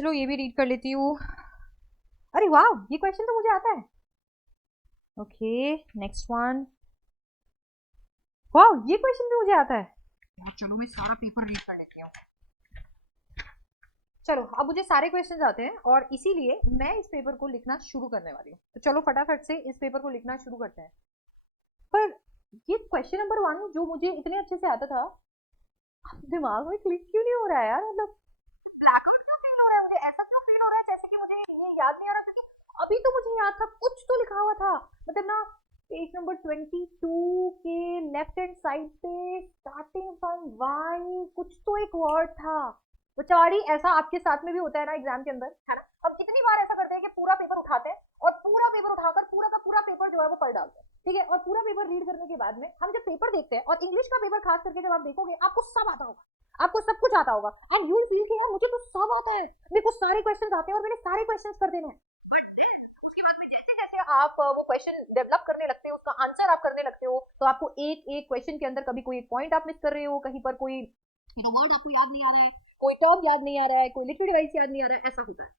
चलो ये भी रीड कर लेती हूँ। अरे वाह, ये क्वेश्चन तो मुझे आता है। Okay, next one. वाह, ये क्वेश्चन भी मुझे आता है। चलो मैं सारा पेपर रीड कर लेती हूँ। चलो अब मुझे सारे क्वेश्चंस आते हैं और इसीलिए मैं इस पेपर को लिखना शुरू करने वाली हूँ। तो चलो फटाफट से इस पेपर को लिखना शुरू करते हैं। पर ये क्वेश्चन नंबर वन जो मुझे इतने अच्छे से आता था, दिमाग में क्लिक क्यों नहीं हो रहा है यार? मतलब ब्लैकआउट क्यों फील हो रहा है मुझे? ऐसा क्यों फील हो रहा है जैसे कि मुझे ये याद नहीं आ रहा? क्योंकि अभी तो मुझे याद था, कुछ तो लिखा हुआ था। मतलब ना, पेज नंबर 22 के लेफ्ट हैंड साइड पे स्टार्टिंग फ्रॉम वन कुछ तो एक वर्ड था। बेचारी, ऐसा आपके साथ में भी होता है ना एग्जाम के अंदर, है ना? हम कितनी बार ऐसा करते हैं कि पूरा पेपर उठाते हैं और पूरा पेपर उठाकर पूरा का पूरा पेपर जो है वो पढ़ डालते हैं, ठीक है? और पूरा पेपर रीड करने के बाद में हम जब पेपर देखते हैं, और इंग्लिश का पेपर खास करके जब आप देखोगे, आपको सब आता होगा, आपको सब कुछ आता होगा, एंड यू फील कि यार मुझे तो सब आता है, मेरे को सारे क्वेश्चंस आते हैं और मैंने सारे क्वेश्चंस कर देने हैं। उसके बाद में जैसे जैसे आप वो क्वेश्चन डेवलप करने लगते हो, उसका आंसर आप करने लगते हो, तो आपको एक एक क्वेश्चन के अंदर कभी कोई एक पॉइंट आप मिस कर रहे हो, कहीं पर कोई वर्ड आपको याद नहीं आ रहा है, कोई टर्म याद नहीं आ रहा है, कोई लिक्विड डिवाइस याद नहीं आ रहा है, ऐसा होता है।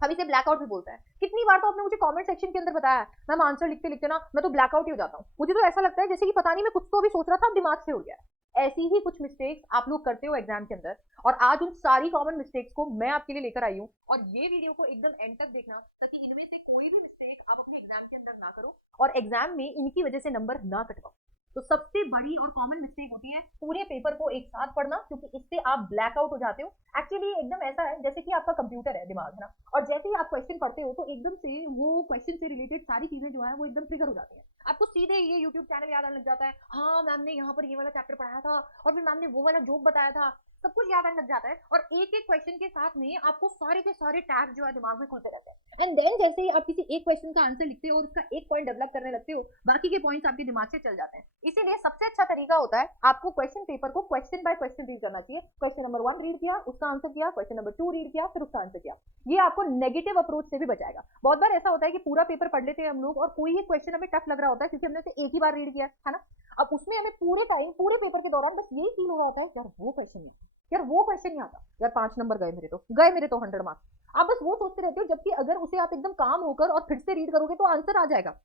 हम इसे ब्लैकआउट भी बोलते हैं। कितनी बार तो आपने मुझे कमेंट सेक्शन के अंदर बताया, मैम आंसर लिखते लिखते ना मैं तो ब्लैकआउट ही हो जाता हूँ, मुझे तो ऐसा लगता है जैसे कि पता नहीं मैं कुछ तो अभी सोच रहा था, अब दिमाग से उड़ गया। ऐसी ही कुछ मिस्टेक्स आप लोग करते हो एग्जाम के अंदर, और आज उन सारी कॉमन मिस्टेक्स को मैं आपके लिए लेकर आई हूँ। और ये वीडियो को एकदम एंड तक देखना, ताकि इनमें से कोई भी मिस्टेक आप अपने एग्जाम के अंदर ना करो और एग्जाम में इनकी वजह से नंबर ना कटवाओ। तो सबसे बड़ी और कॉमन मिस्टेक होती है पूरे पेपर को एक साथ पढ़ना, क्योंकि इससे आप ब्लैकआउट हो जाते हो। एक्चुअली एकदम ऐसा है जैसे कि आपका कंप्यूटर है, दिमाग है ना, और जैसे ही आप क्वेश्चन पढ़ते हो तो एकदम से वो क्वेश्चन से रिलेटेड सारी चीजें जो है वो एकदम ट्रिगर हो जाती है। आपको सीधे ये यूट्यूब चैनल याद आने लग जाता है, हाँ मैम ने यहाँ पर ये वाला चैप्टर पढ़ाया था, और फिर मैम ने वो वाला जोक बताया था, सब कुछ याद आने लग जाता है। और एक एक क्वेश्चन के साथ में आपको सारे के सारे टैग जो है दिमाग में खुलते रहते हैं, एंड देन जैसे ही आप किसी एक क्वेश्चन का आंसर लिखते हो और उसका एक पॉइंट डेवलप करने लगते हो, बाकी के पॉइंट्स आपके दिमाग से चल जाते हैं। इसीलिए सबसे अच्छा तरीका होता है आपको क्वेश्चन पेपर को क्वेश्चन बाय क्वेश्चन रीड करना चाहिए। क्वेश्चन नंबर वन रीड किया, उसका आंसर किया, क्वेश्चन नंबर टू रीड किया, फिर उसका आंसर किया। ये आपको नेगेटिव अप्रोच से भी बचाएगा। बहुत बार ऐसा होता है कि पूरा पेपर पढ़ लेते हैं हम लोग, और कोई एक क्वेश्चन हमें टफ लग रहा होता है क्योंकि हमने उसे एक ही बार रीड किया है ना। अब उसमें हमें पूरे टाइम पूरे पेपर के दौरान बस यही फील हो रहा होता है, यार वो क्वेश्चन नहीं आता, यार वो क्वेश्चन नहीं आता, यार 5 नंबर गए मेरे तो 100 मार्क्स। आप बस वो सोचते रहते हो, जबकि अगर उसे आप एकदम काम होकर और फिर से रीड करोगे तो आंसर आ जाएगा।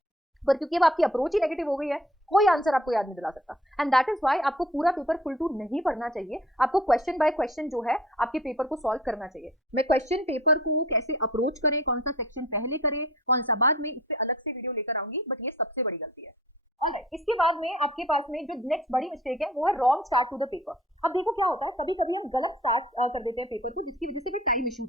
पर क्योंकि अब आपकी अप्रोच ही नेगेटिव हो गई है, कोई आंसर आपको याद नहीं दिला सकता। एंड दैट इज व्हाई आपको पूरा पेपर फुल टू नहीं पढ़ना चाहिए, आपको क्वेश्चन बाय क्वेश्चन जो है आपके पेपर को सॉल्व करना चाहिए। मैं क्वेश्चन पेपर को कैसे अप्रोच करें, कौन सा सेक्शन पहले करें, कौन सा बाद में, इस पे अलग से वीडियो लेकर आऊंगी, बट ये सबसे बड़ी गलती है। इसके बाद में आपके पास में जो नेक्स्ट बड़ी मिस्टेक है वो है wrong start to the paper. अब देखो क्या होता है, कभी कभी हम गलत स्टार्ट कर देते हैं पेपर को, जिसकी वजह से भी टाइम इशू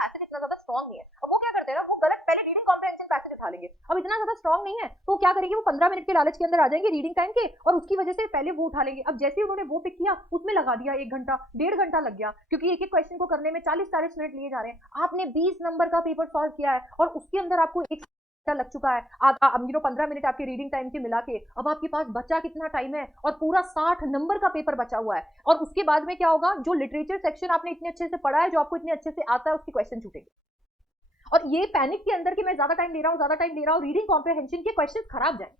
पैसेज इतना ज्यादा स्ट्रॉन्ग नहीं है। अब वो क्या करते हैं ना, वो गलत पहले रीडिंग कॉम्प्रहेंशन पैसेज उठा लेंगे। अब इतना ज्यादा स्ट्रॉन्ग नहीं है तो क्या करेंगे, वो 15 मिनट के लालच के अंदर आ जाएंगे रीडिंग टाइम के, और उसकी वजह से पहले वो उठा लेंगे। अब जैसे ही उन्होंने वो पिक किया, उसमें लगा दिया 1 घंटा 1.5 घंटा लग गया, क्योंकि एक एक क्वेश्चन को करने में 40-40 मिनट लिए जा रहे हैं। आपने 20 नंबर का पेपर सॉल्व किया है और उसके अंदर आपको एक लग चुका है। आप 15 मिनट आपके रीडिंग टाइम के मिला के अब आपके पास बचा कितना टाइम है, और पूरा 60 नंबर का पेपर बचा हुआ है। और उसके बाद में क्या होगा, जो लिटरेचर सेक्शन आपने इतने अच्छे से पढ़ा है, जो आपको इतने अच्छे से आता है, उसके क्वेश्चन छूटेंगे। और ये पैनिक के अंदर कि मैं ज्यादा टाइम ले रहा हूँ, रीडिंग कॉम्प्रहेंशन के क्वेश्चन खराब जाए।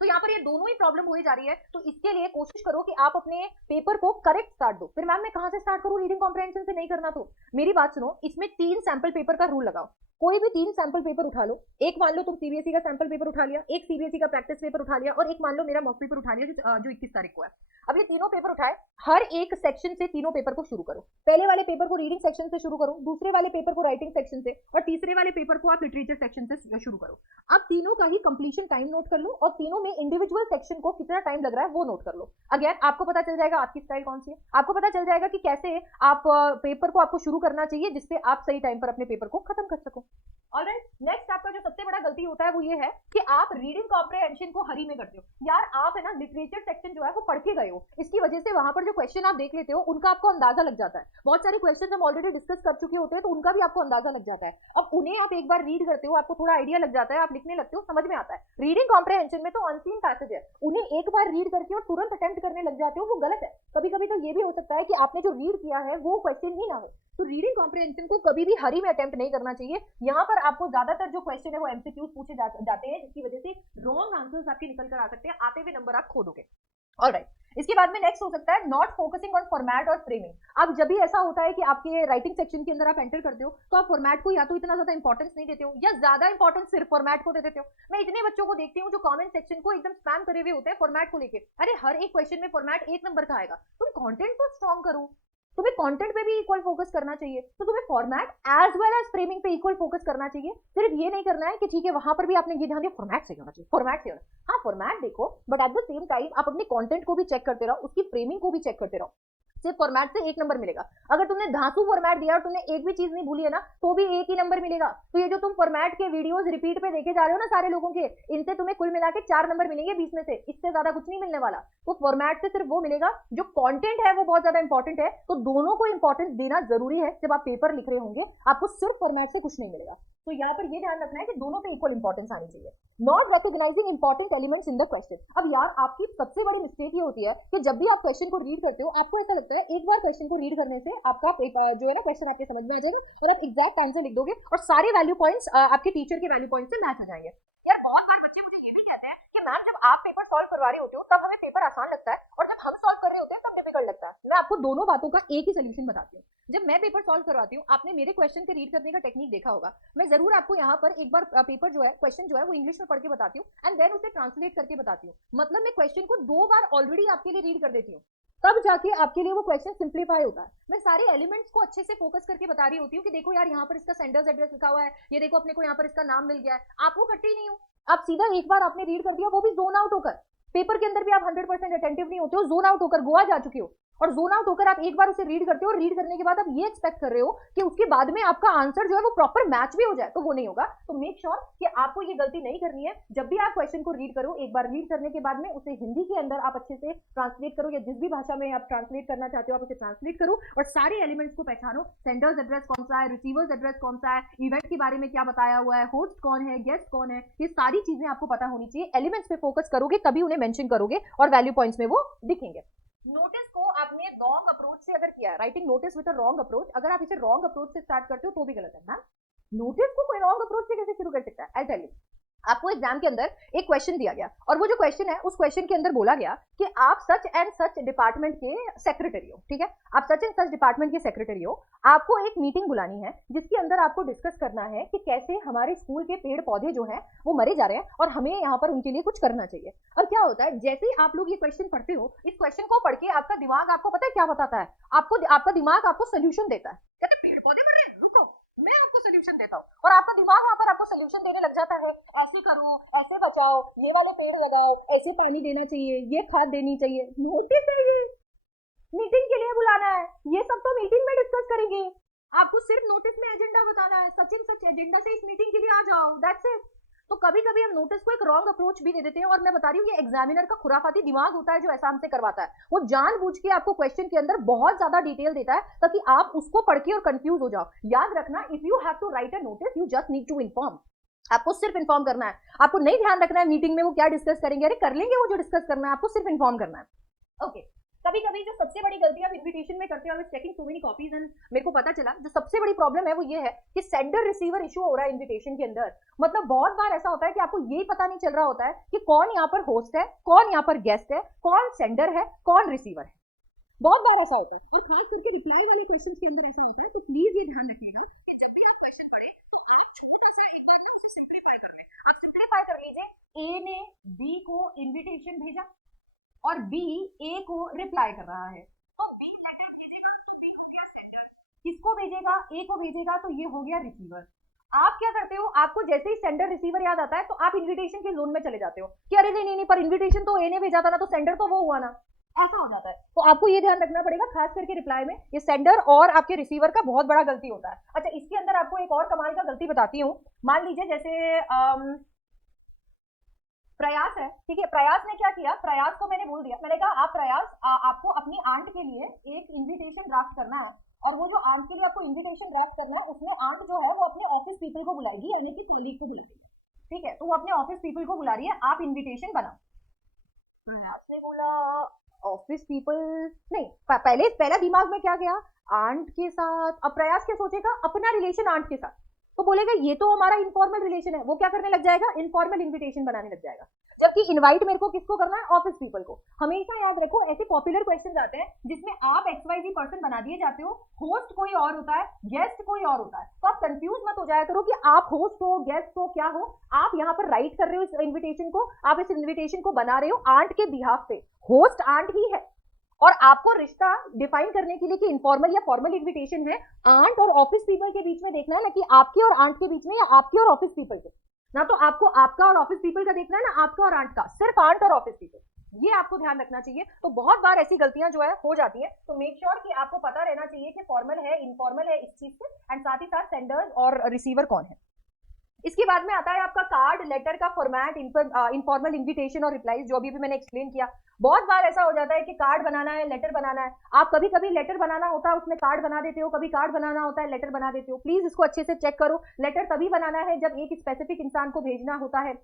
तो यहाँ पर ये दोनों ही प्रॉब्लम हो ही जा रही है। तो इसके लिए कोशिश करो कि आप अपने पेपर को करेक्ट स्टार्ट दो। फिर मैम मैं कहां से स्टार्ट करूं, रीडिंग कॉम्प्रहेंशन से नहीं करना तो मेरी बात सुनो, इसमें 3 सैंपल पेपर का रूल लगाओ। कोई भी 3 सैंपल पेपर उठा लो, एक मान लो तुम सीबीएसई का सैंपल पेपर उठा लिया, एक सीबीएसई का प्रैक्टिस पेपर उठा लिया, और एक मान लो मेरा मॉक पेपर उठा लिया जो 21 तारीख को है। अब ये तीनों पेपर उठाए, हर एक सेक्शन से तीनों पेपर को शुरू करो। पहले वाले पेपर को रीडिंग सेक्शन से शुरू करो, दूसरे वाले पेपर को राइटिंग सेक्शन से, और तीसरे वाले पेपर को आप लिटरेचर सेक्शन से शुरू करो। अब तीनों का ही कंप्लीशन टाइम नोट कर लो, और तीनों में इंडिविजुअल सेक्शन को कितना टाइम लग रहा है वो नोट कर लो। अगेन आपको पता चल जाएगा आपकी स्टाइल कौन सी है, आपको पता चल जाएगा कि कैसे आप पेपर को आपको शुरू करना चाहिए, जिससे आप सही टाइम पर अपने पेपर को खत्म कर सको। ऑलराइट, नेक्स्ट आपका जो सबसे बड़ा गलती होता है वो ये है कि आप रीडिंग कॉम्प्रहेंशन को हरी में करते हो। यार आप है ना लिटरेचर सेक्शन जो है वो पढ़ के गए हो, इसकी वजह से वहां पर जो क्वेश्चन आप देख लेते हो उनका आपको अंदाजा लग जाता है। बहुत सारे क्वेश्चन हम ऑलरेडी डिस्कस कर चुके होते हैं, तो उनका भी आपको अंदाजा लग जाता है। अब उन्हें आप एक बार रीड करते हो, आपको थोड़ा आइडिया लग जाता है, आप लिखने लगते हो, समझ में आता है। रीडिंग कॉम्प्रहेंशन में तो अनसीन पैसेज है, उन्हें एक बार रीड करके और तुरंत अटेम्प्ट करने लग जाते हो, वो गलत है। कभी कभी तो ये भी हो सकता है कि आपने जो रीड किया है वो क्वेश्चन ही ना हो। तो रीडिंग कॉम्प्रहेंशन को कभी भी हरी में अटेम्प्ट नहीं करना चाहिए। यहाँ पर आपको ज्यादातर जो क्वेश्चन है वो एमसीक्यूज पूछे जाते हैं, जिसकी वजह से रॉन्ग आंसर्स आपके निकल कर आ सकते हैं, आते हुए नंबर आप खो दोगे। ऑलराइट, इसके बाद में नेक्स्ट हो सकता है नॉट फोकसिंग ऑन फॉर्मेट और फ्रेमिंग। अब जब भी ऐसा होता है कि आपके राइटिंग सेक्शन के अंदर आप एंटर करते हो तो आप फॉर्मेट को या तो इतना ज्यादा इंपॉर्टेंस नहीं देते हो या ज्यादा इंपॉर्टेंस सिर्फ फॉर्मेट को दे देते हो। मैं इतने बच्चों को देखती हूँ जो कमेंट सेक्शन को एकदम स्पैम करे हुए होते हैं फॉर्मेट को लेके। अरे हर एक क्वेश्चन में फॉर्मेट एक नंबर का आएगा, तुम कंटेंट को स्ट्रॉन्ग करो, तुम्हें कंटेंट पे भी इक्वल फोकस करना चाहिए, तो तुम्हें format as well as framing पे इक्वल फोकस करना चाहिए। सिर्फ ये नहीं करना है कि ठीक है वहां पर भी आपने ये ध्यान दिया फॉर्मेट सही होना चाहिए, फॉर्मेट सही होना, हाँ फॉर्मेट देखो, but at the same time आप अपने कंटेंट को भी चेक करते रहो, उसकी फ्रेमिंग को भी चेक करते रहो। सिर्फ फॉर्मेट से एक नंबर मिलेगा। अगर तुमने धांसू फॉर्मेट दिया और तुमने एक भी चीज नहीं भूली है ना तो भी एक ही नंबर मिलेगा। तो ये जो तुम फॉर्मेट के वीडियोस रिपीट पे देखे जा रहे हो ना सारे लोगों के, इनसे तुम्हें कुल मिला के 4 नंबर मिलेंगे 20 में से, इससे ज्यादा कुछ नहीं मिलने वाला। तो फॉर्मेट से सिर्फ वो मिलेगा, जो कंटेंट है वो बहुत ज्यादा इंपॉर्टेंट है, तो दोनों को इंपॉर्टेंस देना जरूरी है। जब आप पेपर लिख रहे होंगे आपको सिर्फ फॉर्मेट से कुछ नहीं मिलेगा, तो यहाँ पर ये ध्यान रखना है कि दोनों पे इक्वल इंपॉर्टेंस आनी चाहिए। Not recognising important elements in the question. अब यार आपकी सबसे बड़ी मिस्टेक ये होती है कि जब भी आप क्वेश्चन को रीड करते हो आपको ऐसा लगता है एक बार क्वेश्चन को रीड करने से आपका जो है ना क्वेश्चन आपके समझ में आ जाएगा और आप एग्जैक्ट आंसर लिख दोगे और सारे वैल्यू पॉइंट्स आपके टीचर के वैल्यू पॉइंट से मैच हो जाएंगे। यार बहुत बार बच्चे मुझे ये भी कहते हैं कि मैम जब आप पेपर सॉल्व करवा रहे होते हो तब हमें पेपर आसान लगता है और जब हम सॉल्व कर रहे होते हैं तब डिफिकल्ट लगता है। मैं आपको दोनों बातों का एक ही सोल्यूशन बताती हूँ। जब मैं पेपर सॉल्व करवाती हूँ, आपने मेरे क्वेश्चन के रीड करने का टेक्निक देखा होगा, मैं जरूर आपको यहाँ पर एक बार पेपर जो है क्वेश्चन जो है वो इंग्लिश में पढ़ के बताती हूँ एंड देन उसे ट्रांसलेट करके बताती हूँ। मतलब मैं क्वेश्चन को 2 बार ऑलरेडी आपके लिए रीड कर देती हूँ, तब जाके आपके लिए वो क्वेश्चन सिंप्लीफाई होता है। मैं सारे एलिमेंट्स को अच्छे से फोकस करके बता रही होती हूँ कि देखो यार यहाँ पर इसका सेंडर्स एड्रेस लिखा हुआ है, ये देखो अपने को यहाँ पर इसका नाम मिल गया है। आप वो करते ही नहीं हो, आप सीधा एक बार आपने रीड कर दिया, वो भी जोन आउट होकर। पेपर के अंदर भी आप 100% अटेंटिव नहीं होते हो, जोन आउट होकर गोवा जा चुके हो। और जोन आउट होकर आप एक बार उसे रीड करते हो और रीड करने के बाद आप ये एक्सपेक्ट कर रहे हो कि उसके बाद में आपका आंसर जो है वो प्रॉपर मैच भी हो जाए, तो वो नहीं होगा। तो मेक श्योर कि आपको ये गलती नहीं करनी है। जब भी आप क्वेश्चन को रीड करो, एक बार रीड करने के बाद में उसे हिंदी के अंदर आप अच्छे से ट्रांसलेट करो या जिस भी भाषा में आप ट्रांसलेट करना चाहते हो आप उसे ट्रांसलेट करो और सारे एलिमेंट्स को पहचानो। सेंडर्स एड्रेस कौन सा है, रिसीवर्स एड्रेस कौन सा है, इवेंट के बारे में क्या बताया हुआ है, होस्ट कौन है, गेस्ट कौन है, ये सारी चीजें आपको पता होनी चाहिए। एलिमेंट्स पे फोकस करोगे तभी उन्हें मेंशन करोगे और वैल्यू पॉइंट्स में वो दिखेंगे। नोटिस को आपने रॉन्ग अप्रोच से अगर किया, writing notice with a wrong approach, अगर आप इसे रॉन्ग अप्रोच से स्टार्ट करते हो तो भी गलत है। मैम नोटिस को कोई रॉन्ग अप्रोच से कैसे शुरू कर सकता है? आई टेल यू, आपको एग्जाम के अंदर एक क्वेश्चन दिया गया और वो जो क्वेश्चन है उस क्वेश्चन के अंदर बोला गया कि आप सच एंड सच डिपार्टमेंट के सेक्रेटरी हो, ठीक है, आप सच एंड सच डिपार्टमेंट के सेक्रेटरी हो, आपको एक मीटिंग बुलानी है जिसके अंदर आपको डिस्कस करना है कि कैसे हमारे स्कूल के पेड़ पौधे जो हैं वो मरे जा रहे हैं और हमें यहाँ पर उनके लिए कुछ करना चाहिए। और क्या होता है, जैसे ही आप लोग ये क्वेश्चन पढ़ते हो, इस क्वेश्चन को पढ़ के आपका दिमाग आपको पता है क्या बताता है, आपका दिमाग आपको सोल्यूशन देता है, कहते पेड़ पौधे मर रहे हैं, रुको मैं आपको सोल्यूशन देता हूँ, और आपका दिमाग वहां पर आपको सोल्यूशन देने लग जाता है, ऐसे करो, ऐसे बचाओ, ये वाले पेड़ लगाओ, ऐसे पानी देना चाहिए, ये खाद देनी चाहिए। नोटिस है ये, मीटिंग के लिए बुलाना है, ये सब तो मीटिंग में डिस्कस करेंगे, आपको सिर्फ नोटिस में एजेंडा बताना है, सच एंड सच एजेंडा से इस मीटिंग के लिए आ जाओ, दैट्स इट। तो कभी कभी हम नोटिस को एक रॉन्ग अप्रोच भी दे देते हैं और मैं बता रही हूँ ये एग्जामिनर का खुराफाती दिमाग होता है जो ऐसा हमसे करवाता है। वो जानबूझ के आपको क्वेश्चन के अंदर बहुत ज्यादा डिटेल देता है ताकि आप उसको पढ़ के और कंफ्यूज हो जाओ। याद रखना, if you have to write a notice you just need to inform, आपको सिर्फ इन्फॉर्म करना है, आपको नहीं ध्यान रखना है मीटिंग में वो क्या डिस्कस करेंगे, अरे कर लेंगे वो जो डिस्कस करना है, आपको सिर्फ इन्फॉर्म करना है। ओके, कभी कभी जो सबसे बड़ी गलती आप इन्विटेशन में करते हो, checking so many copies and मेरे को पता चला जो सबसे बड़ी प्रॉब्लम है वो ये है कि सेंडर रिसीवर इशू हो रहा है इन्विटेशन के अंदर। मतलब बहुत बार ऐसा होता है कि आपको यही पता नहीं चल रहा होता है कि कौन यहाँ पर होस्ट है, कौन यहाँ पर गेस्ट है, कौन सेंडर है, कौन रिसीवर है। बहुत बार ऐसा होता है और खास करके रिप्लाई वाले क्वेश्चन के अंदर ऐसा होता है। तो प्लीज ये ध्यान रखिएगा कि जब भी आप क्वेश्चन पढ़े, आप छोटा सा एक बार उसे सिंप्लीफाई कर लें। आप सिंप्लीफाई कर लीजिए, ए ने बी को इन्विटेशन भेजा और बी ए को रिप्लाई कर रहा है, तो बी लेटर भेजेगा तो बी हो गया सेंडर, किसको भेजेगा, ए को भेजेगा तो ये हो गया रिसीवर। आप क्या करते हो, आपको जैसे ही सेंडर रिसीवर याद आता है तो आप इन्विटेशन के जोन में चले जाते हो कि अरे नहीं नहीं पर इन्विटेशन तो ए ने भेजा था ना, तो सेंडर तो वो हुआ ना, ऐसा हो जाता है। तो आपको ये ध्यान रखना पड़ेगा, खास करके रिप्लाई में ये सेंडर और आपके रिसीवर का बहुत बड़ा गलती होता है। अच्छा, इसके अंदर आपको एक और कमाल का गलती बताती हूँ। मान लीजिए जैसे प्रयास है, ठीक है, प्रयास ने क्या किया, प्रयास को मैंने बोल दिया, मैंने कहा आप प्रयास आपको अपनी आंट के लिए एक इन्विटेशन ड्राफ्ट करना है और वो जो आंट के लिए आपको इन्विटेशन ड्राफ्ट करना है उसमें आंट जो है वो अपने ऑफिस पीपल को बुलाएगी यानी कि कलीग को बुलाएगी, ठीक है, तो वो अपने ऑफिस पीपल को बुला रही है, आप इन्विटेशन बनाओ। प्रयास ने बोला ऑफिस पीपल नहीं, पहला दिमाग में क्या गया, आंट के साथ। अब प्रयास क्या सोचेगा, अपना रिलेशन आंट के साथ, तो बोलेगा ये तो हमारा इनफॉर्मल रिलेशन है, वो क्या करने लग जाएगा, इनफॉर्मल इन्विटेशन बनाने लग जाएगा। जबकि इनवाइट मेरे को किसको करना है, ऑफिस पीपल को। हमेशा याद रखो ऐसे पॉपुलर क्वेश्चन आते हैं जिसमें आप XYZ पर्सन बना दिए जाते हो, होस्ट कोई और होता है, गेस्ट कोई और होता है। तो आप कंफ्यूज मत हो जाया करो कि आप होस्ट हो, गेस्ट हो, क्या हो। आप यहाँ पर राइट कर रहे हो इस इन्विटेशन को, आप इस इन्विटेशन को बना रहे हो आंट के बिहाफ पे। होस्ट आंट ही है, और आपको रिश्ता डिफाइन करने के लिए कि इनफॉर्मल या फॉर्मल इन्विटेशन है, आंट और ऑफिस पीपल के बीच में देखना है ना, कि आपके और आंट के बीच में या आपके और ऑफिस पीपल के। ना तो आपको आपका और ऑफिस पीपल का देखना है, ना आपका और आंट का, सिर्फ आंट और ऑफिस पीपल। ये आपको ध्यान रखना चाहिए। तो बहुत बार ऐसी गलतियां जो है हो जाती है, तो मेक श्योर कि आपको पता रहना चाहिए कि फॉर्मल है, इनफॉर्मल है इस चीज से, एंड साथ ही साथ सेंडर और रिसीवर कौन है। इसके बाद में आता है आपका कार्ड लेटर का फॉर्मेट, इनफॉर्मल इन्विटेशन और रिप्लाईज, जो अभी भी मैंने एक्सप्लेन किया। बहुत बार ऐसा हो जाता है कि कार्ड बनाना है, लेटर बनाना है, आप कभी कभी लेटर बनाना होता है उसमें कार्ड बना देते हो, कभी कार्ड बनाना होता है लेटर बना देते हो। प्लीज इसको अच्छे से चेक करो। लेटर तभी बनाना है जब एक स्पेसिफिक इंसान को भेजना होता है।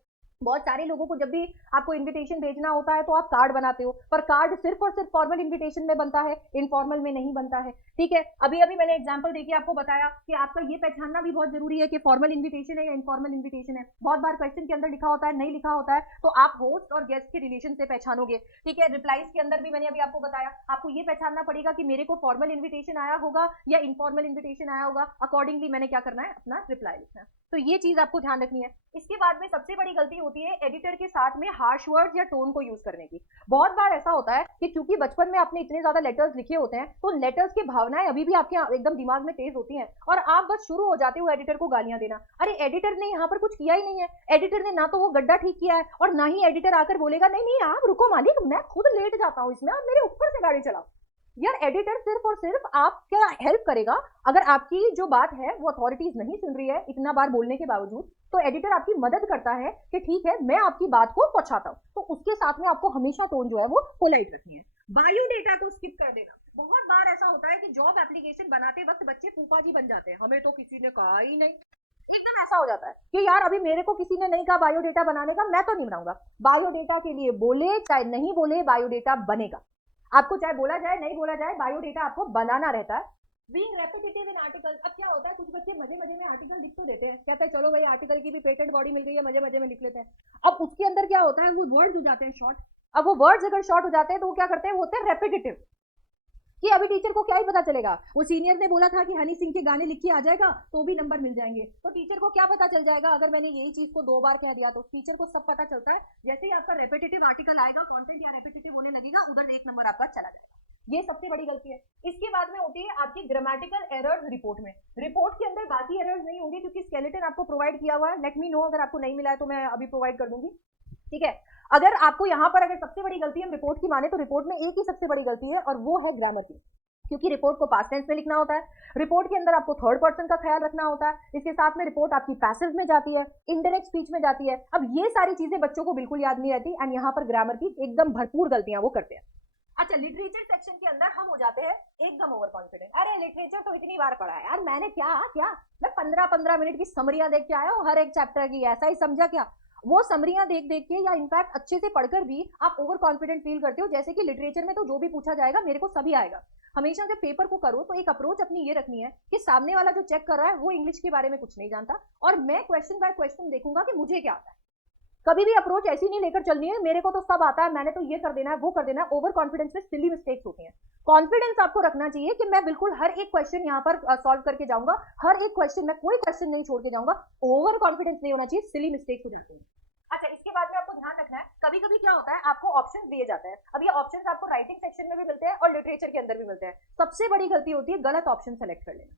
बहुत सारे लोगों को जब भी आपको इनविटेशन भेजना होता है तो आप कार्ड बनाते हो, पर कार्ड सिर्फ और सिर्फ फॉर्मल इनविटेशन में बनता है, इनफॉर्मल में नहीं बनता है। ठीक है, अभी अभी मैंने एग्जांपल देके आपको बताया कि आपका ये पहचानना भी बहुत जरूरी है कि फॉर्मल इनविटेशन है या इनफॉर्मल इनविटेशन है। बहुत बार क्वेश्चन के अंदर लिखा होता है, नहीं लिखा होता है, तो आप होस्ट और गेस्ट के रिलेशन से पहचानोगे। ठीक है, रिप्लाईज के अंदर भी मैंने अभी आपको बताया, आपको ये पहचानना पड़ेगा कि मेरे को फॉर्मल इन्विटेशन आया होगा या इनफॉर्मल इन्विटेशन आया होगा, अकॉर्डिंगली मैंने क्या करना है, अपना रिप्लाई लिखना है। तो ये चीज आपको ध्यान रखनी है। इसके बाद में सबसे बड़ी गलती होती है एडिटर के साथ में हार्श वर्ड्स या टोन को यूज करने की। बहुत बार ऐसा होता है कि क्योंकि बचपन में आपने इतने ज्यादा लेटर्स लिखे होते हैं, तो लेटर्स की भावनाएं अभी भी आपके एकदम दिमाग में तेज होती हैं, और आप बस शुरू हो जाते हो एडिटर को गालियां देना। अरे एडिटर ने यहाँ पर कुछ किया ही नहीं है, एडिटर ने ना तो वो गड्ढा ठीक किया है, और ना ही एडिटर आकर बोलेगा नहीं नहीं आप रुको मालिक, मैं खुद लेट जाता हूँ इसमें, आप मेरे ऊपर से गाड़ी चलाओ। यार एडिटर सिर्फ और सिर्फ आपका हेल्प करेगा। अगर आपकी जो बात है वो अथॉरिटीज नहीं सुन रही है इतना बार बोलने के बावजूद, तो एडिटर आपकी मदद करता है कि ठीक है मैं आपकी बात को पहुंचाता हूँ। तो उसके साथ में आपको हमेशा टोन जो है वो पोलाइट रखनी है। बायोडेटा को स्किप कर देना। बहुत बार ऐसा होता है कि जॉब एप्लीकेशन बनाते वक्त बच्चे फूफा जी बन जाते हैं, हमें तो किसी ने कहा ही नहीं। एकदम ऐसा हो जाता है कि यार अभी मेरे को किसी ने नहीं कहा बायोडेटा बनाने का, मैं तो नहीं बनाऊंगा। बायोडेटा के लिए बोले चाहे नहीं बोले, बायोडेटा बनेगा। आपको चाहे बोला जाए नहीं बोला जाए, बायोडेटा आपको बनाना रहता है। Being repetitive in article. अब क्या होता है, कुछ बच्चे मजे मजे में आर्टिकल लिख तो देते हैं, कहते हैं चलो भाई आर्टिकल की भी पेटेंट बॉडी मिल गई है, मजे मजे में लिख लेते हैं। अब उसके अंदर क्या होता है, वो वर्ड्स हो जाते हैं शॉर्ट। अब वो वर्ड्स अगर शॉर्ट हो जाते हैं तो वो क्या करते हैं, वो होते हैं रेपिटेटिव। कि अभी टीचर को क्या ही पता चलेगा, वो सीनियर ने बोला था कि हनी सिंह के गाने लिख के आ जाएगा तो भी नंबर मिल जाएंगे, तो टीचर को क्या पता चल जाएगा अगर मैंने यही चीज को 2 बार कह दिया। तो टीचर को सब पता चलता है, जैसे ही आपका रेपिटेटिव आर्टिकल आएगा, कंटेंट या रेपिटेटिव होने लगेगा, उधर 1 नंबर आपका चला जाएगा। ये सबसे बड़ी गलती है। इसके बाद में होती है आपकी ग्रामेटिकल एरर्स रिपोर्ट में। रिपोर्ट के अंदर बाकी एरर्स नहीं होंगे क्योंकि स्केलेटन आपको प्रोवाइड किया हुआ है। लेट मी नो अगर आपको नहीं मिला है तो मैं अभी प्रोवाइड कर दूंगी। ठीक है, अगर आपको यहाँ पर अगर सबसे बड़ी गलती हम रिपोर्ट की माने तो रिपोर्ट में एक ही सबसे बड़ी गलती है और वो है ग्रामर की, क्योंकि रिपोर्ट को पास्ट टेंस में लिखना होता है। रिपोर्ट के अंदर आपको थर्ड पर्सन का ख्याल रखना होता है। इसके साथ में रिपोर्ट आपकी पैसिव में जाती है, इनडायरेक्ट स्पीच में जाती है। अब ये सारी चीजें बच्चों को बिल्कुल याद नहीं रहती, एंड यहाँ पर ग्रामर की एकदम भरपूर गलतियां वो करते हैं। अच्छा, लिटरेचर सेक्शन के अंदर हम हो जाते हैं एकदम ओवर कॉन्फिडेंट। अरे लिटरेचर तो इतनी बार पढ़ा है यार मैंने, क्या क्या मैं 15-15 मिनट की समरियां देख के आया हूँ हर एक चैप्टर की, ऐसा ही समझा क्या? वो समरियां देख देख के या इनफैक्ट अच्छे से पढ़कर भी आप ओवर कॉन्फिडेंट फील करते हो, जैसे कि लिटरेचर में तो जो भी पूछा जाएगा मेरे को सभी आएगा। हमेशा जब पेपर को करो तो एक अप्रोच अपनी ये रखनी है कि सामने वाला जो चेक कर रहा है वो इंग्लिश के बारे में कुछ नहीं जानता, और मैं क्वेश्चन बाय क्वेश्चन देखूंगा कि मुझे क्या आता है। कभी भी अप्रोच ऐसी नहीं लेकर चलनी है मेरे को तो सब आता है, मैंने तो ये कर देना है वो कर देना है। ओवर कॉन्फिडेंस में सिली मिस्टेक्स होती हैं। कॉन्फिडेंस आपको रखना चाहिए कि मैं बिल्कुल हर एक क्वेश्चन यहाँ पर सॉल्व करके जाऊंगा, हर एक क्वेश्चन में कोई क्वेश्चन नहीं छोड़ के जाऊंगा। ओवर कॉन्फिडेंस नहीं होना चाहिए, सिली मिस्टेक्स हो जाती है। अच्छा, इसके बाद में आपको ध्यान रखना है, कभी कभी क्या होता है आपको ऑप्शंस दिए जाते हैं। अब ये ऑप्शंस आपको राइटिंग सेक्शन में भी मिलते हैं और लिटरेचर के अंदर भी मिलते हैं। सबसे बड़ी गलती होती है गलत ऑप्शन सेलेक्ट कर लेना।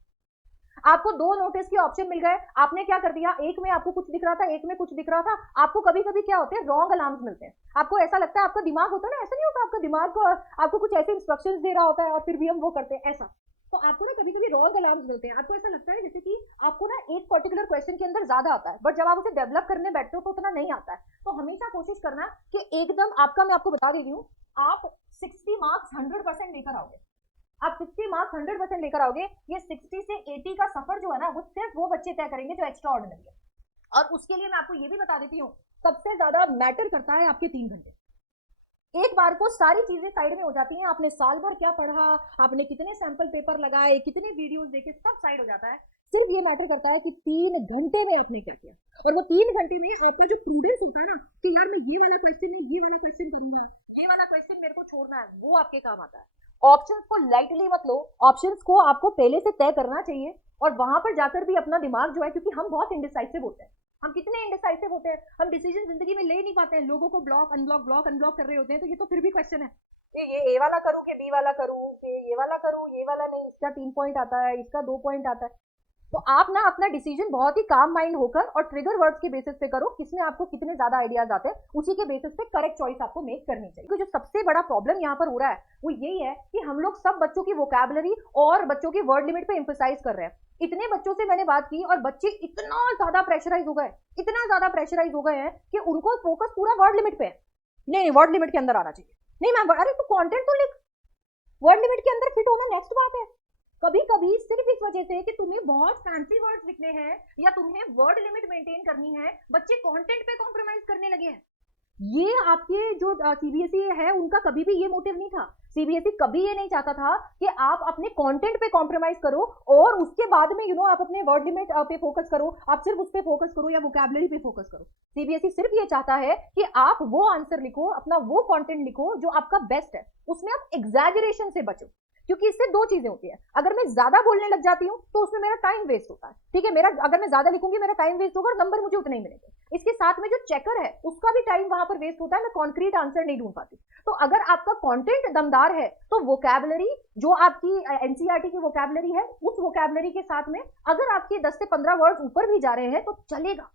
आपको 2 नोटिस के ऑप्शन मिल गए, आपने क्या कर दिया, एक में आपको कुछ दिख रहा था, एक में कुछ दिख रहा था। आपको कभी कभी क्या होते हैं, रॉन्ग अलार्म्स मिलते हैं। आपको ऐसा लगता है, आपका दिमाग होता है ना, ऐसा नहीं होता आपका दिमाग को आपको कुछ ऐसे इंस्ट्रक्शंस दे रहा होता है और फिर भी हम वो करते हैं ऐसा। तो आपको ना कभी कभी रॉन्ग अलार्म्स मिलते हैं। आपको ऐसा लगता है जैसे कि आपको ना एक पर्टिकुलर क्वेश्चन के अंदर ज्यादा आता है, बट जब आप उसे डेवलप करने बैठते हो तो उतना नहीं आता है। तो हमेशा कोशिश करना कि एकदम आपका, मैं आपको बता दे रही हूँ, आप 60 मार्क्स 100% लेकर आओगे। आप 60 मार्क्स 100% लेकर आओगे। ये 60 से 80 का सफर जो है ना, वो सिर्फ वो बच्चे तय करेंगे जो एक्स्ट्रा ऑर्डिनरी है। और उसके लिए मैं आपको ये भी बता देती हूँ, सबसे ज्यादा मैटर करता है आपके 3 घंटे। एक बार को सारी चीजें साइड में हो जाती हैं, आपने साल भर क्या पढ़ा, आपने कितने सैंपल पेपर लगाए, कितने वीडियोस देखे, सब साइड हो जाता है। सिर्फ ये मैटर करता है कि 3 घंटे में आपने क्या किया, और वो 3 घंटे में आपका जो प्रूडेंस होता है ना कि यार मैं ये वाला क्वेश्चन है, ये वाला क्वेश्चन करूंगा, ये वाला क्वेश्चन मेरे को छोड़ना है, वो आपके काम आता है। ऑप्शंस को लाइटली मत लो, ऑप्शंस को आपको पहले से तय करना चाहिए, और वहां पर जाकर भी अपना दिमाग जो है, क्योंकि हम बहुत इंडिसाइसिव होते हैं, हम कितने इंडिसाइसिव होते हैं, हम डिसीजन जिंदगी में ले नहीं पाते हैं, लोगों को ब्लॉक अनब्लॉक कर रहे होते हैं। तो ये तो फिर भी क्वेश्चन है कि ये ए वाला करूं कि बी वाला करूं, कि ये वाला करूं, ये वाला नहीं, इसका 3 पॉइंट आता है, इसका 2 पॉइंट आता है। तो आप ना अपना डिसीजन बहुत ही काम माइंड होकर और ट्रिगर वर्ड्स के बेसिस पे करो, किसमें आपको कितने ज्यादा आइडियाज आते हैं, उसी के बेसिस पे करेक्ट चॉइस आपको मेक करनी चाहिए। क्योंकि जो सबसे बड़ा प्रॉब्लम यहाँ पर हो रहा है वो यही है कि हम लोग सब बच्चों की वोकैबुलरी और बच्चों की वर्ड लिमिट पे एम्फसाइज कर रहे हैं। इतने बच्चों से मैंने बात की और बच्चे इतना ज्यादा प्रेशराइज हो गए, इतना ज्यादा प्रेशराइज हो गए हैं कि उनको फोकस पूरा वर्ड लिमिट पे है। नहीं, वर्ड लिमिट के अंदर आना चाहिए, नहीं मैम, अरे तू कंटेंट तो लिख, वर्ड लिमिट के अंदर फिट होना नेक्स्ट बात है। कभी कभी सिर्फ इस वजह से कि तुम्हें बहुत फैंसी वर्ड्स लिखने हैं या तुम्हें वर्ड लिमिट मेंटेन करनी है, बच्चे कंटेंट पे कॉम्प्रोमाइज करने लगे हैं। ये आपके जो सीबीएसई है उनका कभी भी ये मोटिव नहीं था। सीबीएसई कभी ये नहीं चाहता था कि आप अपने कंटेंट पे कॉम्प्रोमाइज करो और उसके बाद में आप अपने वर्ड लिमिट पे फोकस करो, आप सिर्फ उस पे फोकस करो या वोकैबुलरी पे फोकस करो। सीबीएसई सिर्फ ये चाहता है कि आप वो आंसर लिखो, अपना वो कंटेंट लिखो जो आपका बेस्ट है, उसमें आप एग्जैजरेशन से बचो। क्योंकि इससे दो चीजें होती है, अगर मैं ज्यादा बोलने लग जाती हूँ तो उसमें मेरा टाइम वेस्ट होता है, ठीक है, मेरा अगर मैं ज्यादा लिखूंगी मेरा टाइम वेस्ट होगा और नंबर मुझे उतने ही मिलेंगे। इसके साथ में जो चेकर है उसका भी टाइम वहां पर वेस्ट होता है, मैं कॉन्क्रीट आंसर नहीं ढूंढ पाती। तो अगर आपका कंटेंट दमदार है तो वोकैबुलरी जो आपकी एनसीईआरटी की वोकैबुलरी है, उस वोकैबुलरी के साथ में अगर आपके 10 से 15 वर्ड्स ऊपर भी जा रहे हैं तो चलेगा।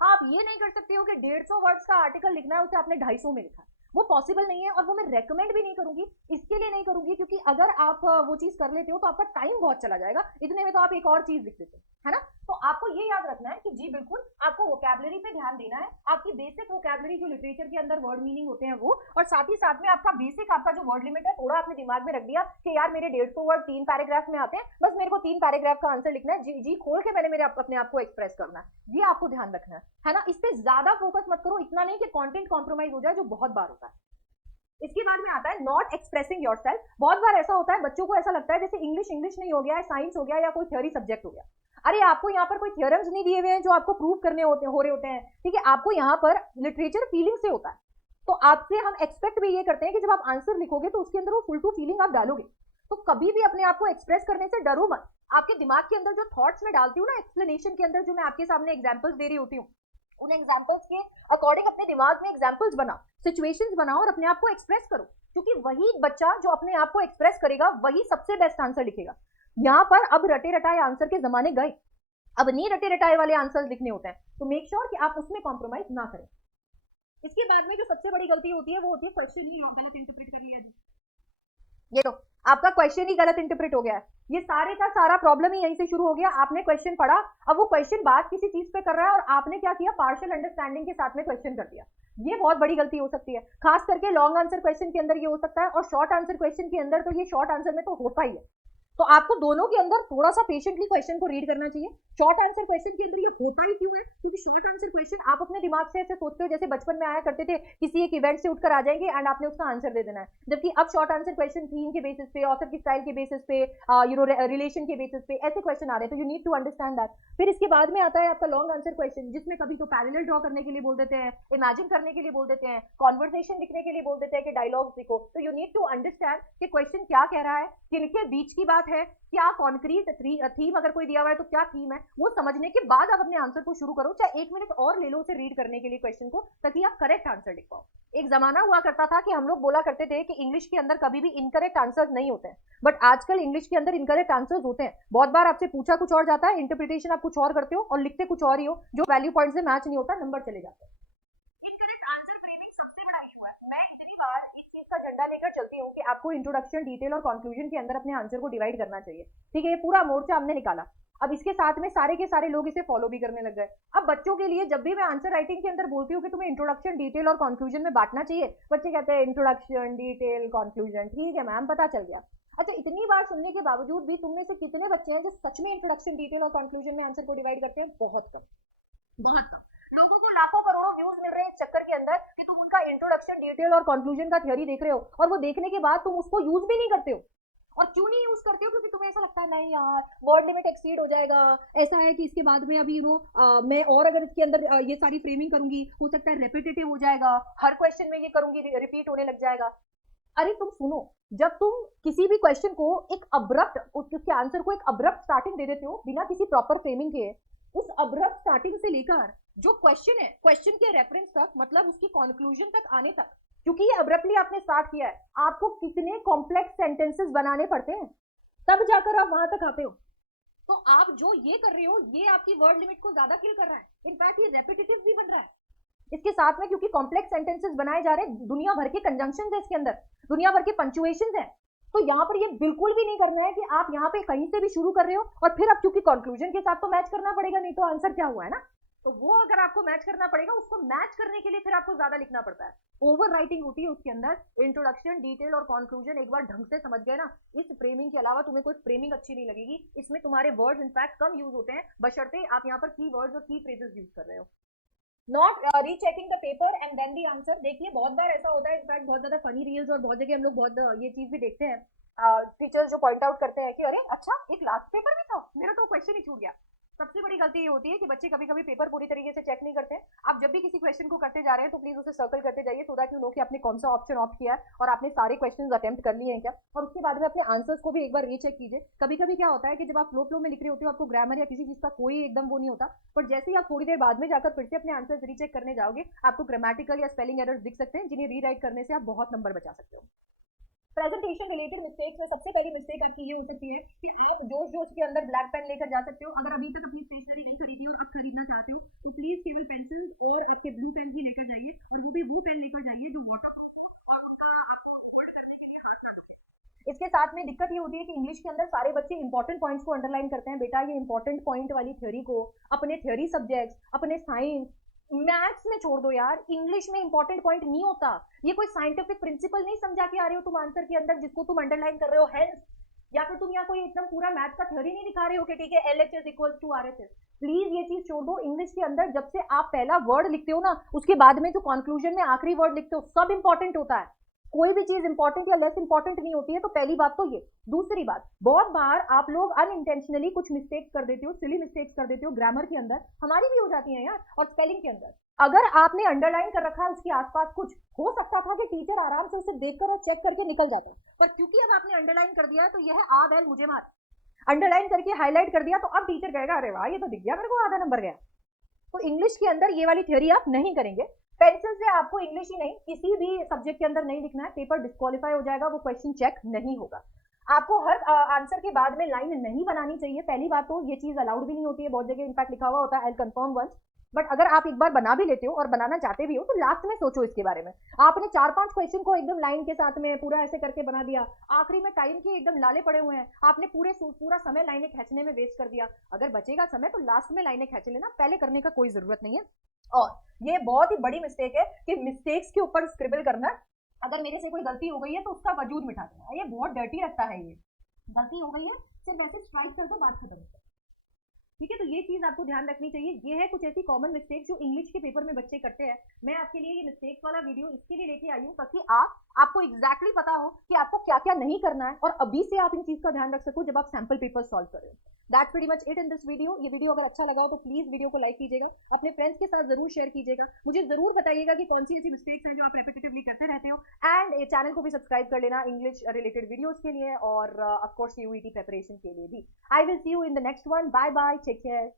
आप ये नहीं कर सकते हो कि 150 वर्ड्स का आर्टिकल लिखना है उसे आपने 250 में लिखा है, वो पॉसिबल नहीं है। और वो मैं रेकमेंड भी नहीं करूंगी, इसके लिए नहीं करूंगी क्योंकि अगर आप वो चीज कर लेते हो तो आपका टाइम बहुत चला जाएगा, इतने में तो आप एक और चीज लिख देते है ना। तो आपको ये याद रखना है कि जी बिल्कुल आपको वोकैबुलरी पे ध्यान देना है, आपकी बेसिक वोकैबुलरी जो लिटरेचर के अंदर वर्ड मीनिंग होते हैं वो, और साथ ही साथ में आपका बेसिक आपका जो वर्ड लिमिट है थोड़ा अपने दिमाग में रख दिया कि यार मेरे 150 वर्ड 3 पैराग्राफ में आते हैं, बस मेरे को 3 पैराग्राफ का आंसर लिखना है, जी खोल के मैंने मेरे अपने आप को एक्सप्रेस करना है, ये आपको ध्यान रखना है ना। इस पे ज्यादा फोकस मत करो, इतना नहीं कि कंटेंट कॉम्प्रोमाइज हो जाए, जो बहुत बार होता है। इसके बाद में आता है नॉट एक्सप्रेसिंग योर सेल्फ। बहुत बार ऐसा होता है, बच्चों को ऐसा लगता है जैसे इंग्लिश नहीं हो गया है, साइंस हो गया या कोई थ्योरी सब्जेक्ट हो गया। अरे आपको यहाँ पर कोई थ्योरम्स नहीं दिए हुए हैं जो आपको प्रूव करने हो रहे होते हैं, ठीक है, आपको यहाँ पर लिटरेचर फीलिंग से होता है। तो आपसे हम एक्सपेक्ट भी ये करते हैं कि जब आप आंसर लिखोगे तो उसके अंदर वो फुल टू फीलिंग आप डालोगे। तो कभी भी अपने आप को एक्सप्रेस करने से डरो मत। आपके दिमाग के अंदर जो थॉट्स में डालती हूँ ना एक्सप्लेनेशन के अंदर, जो मैं आपके सामने एग्जाम्पल्स दे रही होती हूँ, उन एग्जाम्पल्स के अकॉर्डिंग अपने दिमाग में एग्जाम्पल्स बनाओ, सिचुएशंस बनाओ और अपने आप को एक्सप्रेस करो। क्योंकि वही बच्चा जो अपने आप को एक्सप्रेस करेगा वही सबसे बेस्ट आंसर लिखेगा। यहाँ पर अब रटे रटाए आंसर के जमाने गए, अब नहीं रटे रटाए वाले आंसर लिखने होते हैं। तो मेक श्योर कि आप उसमें कॉम्प्रोमाइज ना करें। इसके बाद में जो सबसे बड़ी गलती होती है वो होती है क्वेश्चन ही गलत इंटरप्रेट कर लिया। ये तो आपका क्वेश्चन ही गलत इंटरप्रेट हो गया है, ये सारे का सारा प्रॉब्लम ही यहीं से शुरू हो गया। आपने क्वेश्चन पढ़ा, अब वो क्वेश्चन बात किसी चीज पे कर रहा है और आपने क्या किया, पार्शियल अंडरस्टैंडिंग के साथ में क्वेश्चन कर दिया। ये बहुत बड़ी गलती हो सकती है, खास करके लॉन्ग आंसर क्वेश्चन के अंदर ये हो सकता है, और शॉर्ट आंसर क्वेश्चन के अंदर तो ये शॉर्ट आंसर में तो होता ही है। तो आपको दोनों के अंदर थोड़ा सा पेशेंटली क्वेश्चन को रीड करना चाहिए। शॉर्ट आंसर क्वेश्चन के अंदर ये होता ही क्यों है, क्योंकि शॉर्ट आंसर क्वेश्चन आप अपने दिमाग से ऐसे सोचते हो जैसे बचपन में आया करते थे, किसी एक इवेंट से उठकर आ जाएंगे एंड आपने उसका आंसर दे देना है। जबकि अब शॉर्ट आंसर क्वेश्चन थीम के बेसिस पे, ऑथर की स्टाइल के बेसिस पे, रिलेशन के बेसिस पे ऐसे क्वेश्चन आ रहे हैं। तो you need to understand that. फिर इसके बाद में आता है आपका लॉन्ग आंसर क्वेश्चन, जिसमें कभी तो पैरेलल ड्रॉ करने के लिए बोल देते हैं, इमेजिन करने के लिए बोल देते हैं, कॉन्वर्सेशन लिखने के लिए बोल देते हैं कि डायलॉग्स लिखो। तो यू नीड टू अंडरस्टैंड कि क्वेश्चन क्या कह रहा है, किनके बीच की बात है, क्या कॉन्क्रीट थीम अगर कोई दिया हुआ है तो क्या थीम है, वो समझने के बाद आप अपने आंसर को शुरू करो। चाहे 1 मिनट और ले लो उसे रीड करने के लिए क्वेश्चन को, ताकि आप करेक्ट आंसर लिख पाओ। एक जमाना हुआ करता था कि हम लोग बोला करते थे कि इंग्लिश के अंदर कभी भी इनकरेक्ट आंसर्स नहीं होते हैं, बट आजकल इंग्लिश के अंदर इनकरेक्ट आंसर्स होते हैं। बहुत बार आपसे पूछा कुछ और जाता है, इंटरप्रिटेशन आप कुछ और करते हो और लिखते कुछ और ही हो, जो वैल्यू पॉइंट से मैच नहीं होता, नंबर चले जाते हैं। झंडा लेकर चलती हूँ कि आपको इंट्रोडक्शन, डिटेल और कंक्लूजन के अंदर अपने आंसर को डिवाइड करना चाहिए, ठीक है, ये पूरा मोर्चा हमने निकाला। अब इसके साथ में सारे के सारे लोग इसे फॉलो भी करने लग गए। अब बच्चों के लिए जब भी मैं आंसर राइटिंग के अंदर बोलती हूँ कि तुम्हें इंट्रोडक्शन, डिटेल और कंक्लूजन में बांटना चाहिए, बच्चे कहते हैं इंट्रोडक्शन, डिटेल, कंक्लूजन, ठीक है मैम पता चल गया। अच्छा, इतनी बार सुनने के बावजूद भी तुम में से कितने बच्चे हैं जो सच में इंट्रोडक्शन, डिटेल और कंक्लूजन में आंसर को डिवाइड करते हैं? बहुत कम, बहुत कम। लोगों को लाखों करोड़ों व्यूज मिल रहे हैं इस चक्कर के अंदर कि तुम उनका इंट्रोडक्शन, डिटेल और कंक्लूजन का थ्योरी देख रहे हो, और वो देखने के बाद तुम उसको यूज भी नहीं करते हो। और क्यों नहीं यूज करते हो? क्योंकि तुम्हें ऐसा लगता है नहीं यार वर्ड लिमिट एक्सीड हो जाएगा, ऐसा है कि इसके बाद में अभी मैं और अगर इसके अंदर ये सारी फ्रेमिंग करूंगी हो सकता है रेपिटेटिव हो जाएगा, हर क्वेश्चन में ये करूंगी रिपीट होने लग जाएगा। अरे तुम सुनो, जब तुम किसी भी क्वेश्चन को एक अब्रप्ट, उसके आंसर को एक अब्रप्ट स्टार्टिंग दे देते हो बिना किसी प्रॉपर फ्रेमिंग के, उस अब्रप्ट स्टार्टिंग से लेकर जो क्वेश्चन है, क्वेश्चन के रेफरेंस तक, मतलब उसकी कंक्लूजन तक आने तक, क्योंकि ये अब्रप्टली आपने स्टार्ट किया है, आपको कितने कॉम्प्लेक्स सेंटेंसेस बनाने पड़ते हैं तब जाकर आप वहां तक आते हो। तो आप जो ये कर रहे हो ये आपकी वर्ड लिमिट को ज्यादा किल कर रहा है, इनफैक्ट ये रेपिटेटिव भी बन रहा है। इसके साथ में क्योंकि कॉम्प्लेक्स सेंटेंसेस बनाए जा रहे हैं, दुनिया भर के कंजंक्शन है इसके अंदर, दुनिया भर के पंक्चुएशन है, तो यहाँ पर ये बिल्कुल भी नहीं करना है कि आप यहाँ पे कहीं से भी शुरू कर रहे हो और फिर अब क्योंकि कंक्लूजन के साथ तो मैच करना पड़ेगा, नहीं तो आंसर क्या हुआ है ना। तो वो अगर आपको मैच करना पड़ेगा, उसको मैच करने के लिए फिर आपको ज्यादा लिखना पड़ता है, ओवर राइटिंग होती है उसके अंदर। इंट्रोडक्शन, डिटेल और कंक्लूजन एक बार ढंग से समझ गए ना, इस फ्रेमिंग के अलावा तुम्हें कोई फ्रेमिंग अच्छी नहीं लगेगी, इसमें तुम्हारे वर्ड्स इनफैक्ट कम यूज होते हैं, बशर्ते आप यहाँ पर की वर्ड्स और की फ्रेजेस यूज कर रहे हो। Not rechecking the paper and then the answer. देखिए बहुत बार ऐसा होता है, इनफैक्ट बहुत ज्यादा फनी रील्स और बहुत जगह हम लोग बहुत ये चीज भी देखते हैं, टीचर्स जो पॉइंट आउट करते हैं कि अरे अच्छा एक लास्ट पेपर भी था, मेरा तो क्वेश्चन ही छूट गया। सबसे बड़ी गलती ये होती है कि बच्चे कभी कभी पेपर पूरी तरीके से चेक नहीं करते हैं। आप जब भी किसी क्वेश्चन को करते जा रहे हैं तो प्लीज उसे सर्कल करते जाइए, सो दैट यू नो कि आपने कौन सा ऑप्शन ऑप्ट किया है और आपने सारे क्वेश्चंस अटेम्प्ट कर लिए हैं क्या, और उसके बाद में अपने आंसर्स को भी एक बार रीचेक कीजिए। कभी कभी क्या होता है कि जब आप फ्लो में लिख रहे होते हो, आपको ग्रामर या किसी चीज का कोई एकदम वो नहीं होता, पर जैसे ही आप थोड़ी देर बाद में जाकर फिर से अपने आंसर्स रीचेक करने जाओगे, आपको ग्रामेटिकल या स्पेलिंग एरर्स दिख सकते हैं, जिन्हें रीराइट करने से आप बहुत नंबर बचा सकते हो। प्रेजेंटेशन रिलेटेड मिस्टेक्स में सबसे पहली मिस्टेक आपकी ये हो सकती है कि आप जोश जोश के अंदर ब्लैक पेन लेकर जा सकते हो। अगर अभी तक अपनी स्टेशनरी नहीं खरीदी और अब खरीदना चाहते हो तो प्लीज केवल पेंसिल और आपके ब्लू पेन ही लेकर जाइए, और वो भी वो पेन लेकर जाइए जो वाटर। इसके साथ में दिक्कत ये होती है कि इंग्लिश के अंदर सारे बच्चे इंपॉर्टेंट पॉइंट्स को अंडरलाइन करते हैं। बेटा ये इंपॉर्टेंट पॉइंट वाली थ्योरी को अपने थ्योरी सब्जेक्ट्स, अपने साइंस, मैथ्स में छोड़ दो यार, इंग्लिश में इंपॉर्टेंट पॉइंट नहीं होता। ये कोई साइंटिफिक प्रिंसिपल नहीं समझा के आ रहे हो तुम आंसर के अंदर जिसको तुम अंडरलाइन कर रहे हो, हेंस। या फिर तुम यहाँ कोई एकदम पूरा मैथ का थ्योरी नहीं दिखा रहे हो कि ठीक है L H S equal to R H S. Please ये चीज छोड़ दो। इंग्लिश के अंदर जब से आप पहला वर्ड लिखते हो ना, उसके बाद में जो कंक्लूजन में आखिरी वर्ड लिखते हो, सब इंपॉर्टेंट होता है। कोई भी चीज इंपॉर्टेंट या लेस इंपॉर्टेंट नहीं होती है। तो पहली बात तो ये। दूसरी बात, बहुत बार आप लोग अनइंटेंशनली कुछ मिस्टेक्स कर देते हो, सिली मिस्टेक्स कर देते हो ग्रामर के अंदर, हमारी भी हो जाती है यार, और स्पेलिंग के अंदर। अगर आपने अंडरलाइन कर रखा है उसके आसपास कुछ, हो सकता था कि टीचर आराम से उसे देखकर और चेक करके निकल जाता, पर क्योंकि अब आपने अंडरलाइन कर दिया है तो यह आ बैल मुझे मार, अंडरलाइन करके हाईलाइट कर दिया, तो अब टीचर कहेगा अरे वाह ये तो दिख गया मेरे को, आधा नंबर गया। तो इंग्लिश के अंदर ये वाली थ्योरी आप नहीं करेंगे। पेंसिल से आपको इंग्लिश ही नहीं किसी भी सब्जेक्ट के अंदर नहीं लिखना है, पेपर डिस्क्वालीफाई हो जाएगा, वो क्वेश्चन चेक नहीं होगा। आपको हर आंसर के बाद में लाइन नहीं बनानी चाहिए। पहली बात तो ये चीज अलाउड भी नहीं होती है, बहुत जगह इनफैक्ट लिखा हुआ होता है आई कंफर्म वंस, बट अगर आप एक बार बना भी लेते हो और बनाना चाहते भी हो तो लास्ट में सोचो इसके बारे में। आपने 4-5 क्वेश्चन को एकदम लाइन के साथ में पूरा ऐसे करके बना दिया, आखिरी में टाइम के एकदम लाले पड़े हुए हैं, आपने पूरा समय लाइनें खींचने में वेस्ट कर दिया। अगर बचेगा समय तो लास्ट में लाइनें खींच लेना, पहले करने का कोई जरूरत नहीं है। और ये बहुत ही बड़ी मिस्टेक है कि मिस्टेक्स के ऊपर स्क्रिबल करना। अगर मेरे से कोई गलती हो गई है तो उसका वजूद मिटा देना, ये बहुत डर्टी लगता है। ये गलती हो गई है सिर्फ ऐसे स्ट्राइक कर दो, बात खत्म। ठीक है, तो ये चीज आपको ध्यान रखनी चाहिए। ये है कुछ ऐसी कॉमन मिस्टेक जो इंग्लिश के पेपर में बच्चे करते हैं। मैं आपके लिए ये मिस्टेक्स वाला वीडियो इसके लिए लेके आई हूँ ताकि आपको एग्जैक्टली पता हो कि आपको क्या क्या नहीं करना है, और अभी से आप इन चीज का ध्यान रख सको जब आप सैंपल पेपर सॉल्व कर रहे हो। That's pretty much it in this video. ये वीडियो अगर अच्छा लगा हो तो प्लीज वीडियो को लाइक कीजिएगा, अपने फ्रेंड्स के साथ जरूर शेयर कीजिएगा, मुझे जरूर बताइएगा कि कौन सी ऐसी मिस्टेक्स हैं जो आप रेपिटेटिवली करते रहते हो, एंड चैनल को भी सब्सक्राइब कर लेना इंग्लिश रिलेटेड वीडियोस के लिए और ऑफ कोर्स यूईटी प्रिपरेशन के लिए भी। I will see you in the next one. Bye bye, take care.